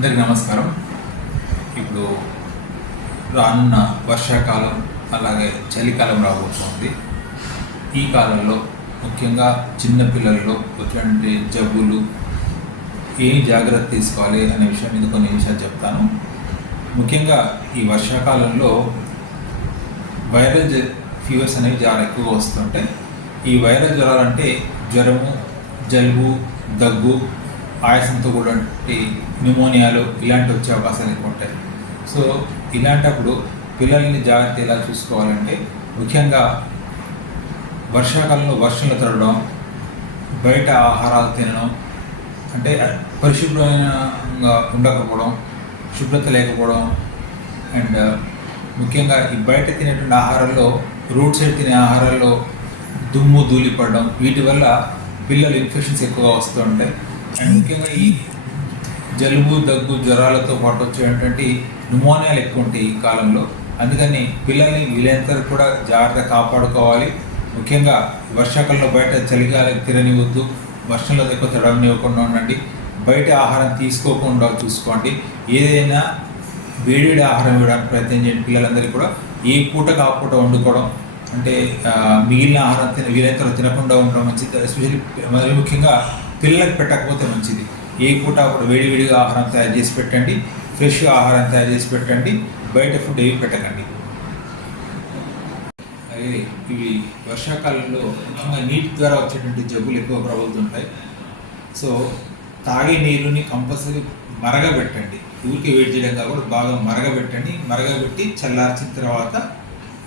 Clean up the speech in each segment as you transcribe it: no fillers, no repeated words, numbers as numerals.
అందరికీ నమస్కారం. ఇప్పుడు రానున్న వర్షాకాలం అలాగే చలికాలం రాబోతోంది. ఈ కాలంలో ముఖ్యంగా చిన్నపిల్లల్లో ఎట్లాంటి జబ్బులు, ఏం జాగ్రత్త తీసుకోవాలి అనే విషయం మీద కొన్ని విషయాలు చెప్తాను. ముఖ్యంగా ఈ వర్షాకాలంలో వైరల్ ఫీవర్స్ అనేవి చాలా ఎక్కువగా వస్తుంటాయి. ఈ వైరల్ జ్వరాలు అంటే జ్వరము, జలుబు, దగ్గు, ఆయాసంతో కూడా న్యూమోనియాలు ఇలాంటివి వచ్చే అవకాశాలు ఎక్కువ ఉంటాయి. సో ఇలాంటప్పుడు పిల్లల్ని జాగ్రత్త ఎలా చూసుకోవాలంటే, ముఖ్యంగా వర్షాకాలంలో వర్షంలో తడవడం, బయట ఆహారాలు తినడం, అంటే పరిశుభ్రంగా ఉండకపోవడం, శుభ్రత లేకపోవడం, అండ్ ముఖ్యంగా ఈ బయట తినేటువంటి ఆహారాల్లో, రోడ్ సైడ్ తినే ఆహారాల్లో దుమ్ము ధూళి పడడం, వీటి వల్ల పిల్లలు ఇన్ఫెక్షన్స్ ఎక్కువగా వస్తూ ఉంటాయి. అండ్ ముఖ్యంగా ఈ జలుబు, దగ్గు, జ్వరాలతో పాటు వచ్చేటువంటి న్యూమోనియాలు ఎక్కువ ఉంటాయి ఈ కాలంలో. అందుకని పిల్లల్ని వీలైనంత కూడా జాగ్రత్తగా కాపాడుకోవాలి. ముఖ్యంగా వర్షాకాలంలో బయట చలిగాలి తిరగనివద్దు, వర్షంలో ఎక్కువ తడవనివ్వకుండా ఉండండి, బయట ఆహారం తీసుకోకుండా చూసుకోండి. ఏదైనా వేడివేడి ఆహారం ఇవ్వడానికి ప్రయత్నం చేయండి. పిల్లలందరికీ కూడా ఏ పూటకు ఆ పూట వండుకోవడం, అంటే మిగిలిన ఆహారం వీలైనంత తినకుండా ఉండడం మంచిది. ఎస్పెషల్లీ మరి ముఖ్యంగా పిల్లలకు పెట్టకపోతే మంచిది. ఏ పూట అప్పుడు వేడివేడిగా ఆహారం తయారు చేసి పెట్టండి, ఫ్రెష్గా ఆహారం తయారు చేసి పెట్టండి, బయట ఫుడ్ ఏవి పెట్టకండి. అలాగే ఇవి వర్షాకాలంలో ముఖ్యంగా నీటి ద్వారా వచ్చేటువంటి జబ్బులు ఎక్కువ ప్రబలుతుంటాయి. సో తాగే నీరుని కంపల్సరీ మరగబెట్టండి. ఊరికి వేడి చేయడం కాబట్టి బాగా మరగబెట్టండి. మరగబెట్టి చల్లార్చిన తర్వాత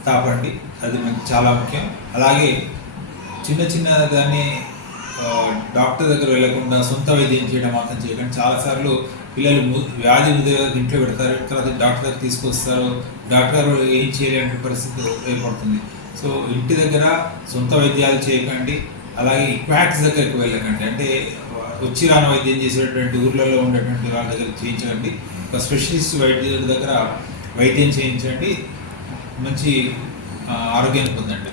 తాపండి. అది మనకి చాలా ముఖ్యం. అలాగే చిన్న దాన్ని డాక్టర్ దగ్గర వెళ్ళకుండా సొంత వైద్యం చేయడం మాత్రం చేయకండి. చాలాసార్లు పిల్లలు వ్యాధి ఇంట్లో పెడతారు, తర్వాత డాక్టర్ దగ్గర తీసుకొస్తారు, డాక్టర్ ఏం చేయలేని పరిస్థితి ఏర్పడుతుంది. సో ఇంటి దగ్గర సొంత వైద్యాలు చేయకండి. అలాగే క్వాక్స్ దగ్గరికి వెళ్ళకండి, అంటే వచ్చి రాని వైద్యం చేసేటువంటి ఊర్లలో ఉండేటువంటి వాళ్ళ దగ్గర చేయించకండి. ఒక స్పెషలిస్ట్ వైద్యుల దగ్గర వైద్యం చేయించండి, మంచి ఆరోగ్యాన్ని పొందండి.